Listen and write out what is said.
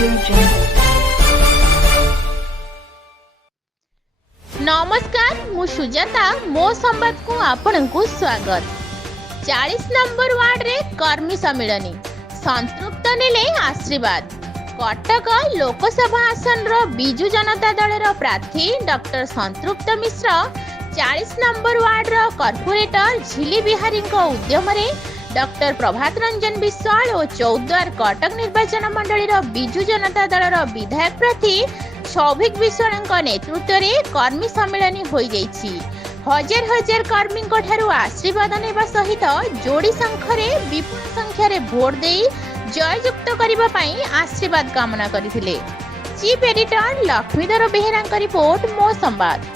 Audio Jungle. नमस्कार मु सुजाता मो संवाद को आपण को स्वागत। 40 नंबर वार्ड रे कर्मी सम्मेलनी संतृप्त नेले आशीर्वाद। कटक लोकसभा आसन रो बिजु जनता दल रो प्रार्थी डॉक्टर संतृप्त मिश्र 40 नंबर वार्ड रो कॉर्पोरेटर झिली बिहारी उद्यम रे डॉक्टर प्रभात रंजन विश्वाल और चौद्वार कटक निर्वाचन मंडली रो बिजु जनता दल रो विधायक प्रार्थी सौभिक विश्वाल नेतृत्व में कर्मी सम्मेलन हो जाइछि। हजार हजार कर्मी ठारू आशीर्वाद नेबा सहित जोड़ी संख्यारे विपुल संख्यारे भोट दे जययुक्त करने पई आशीर्वाद कामना करथिले। Chief editor Laxmidhar Behera report मो संवाद।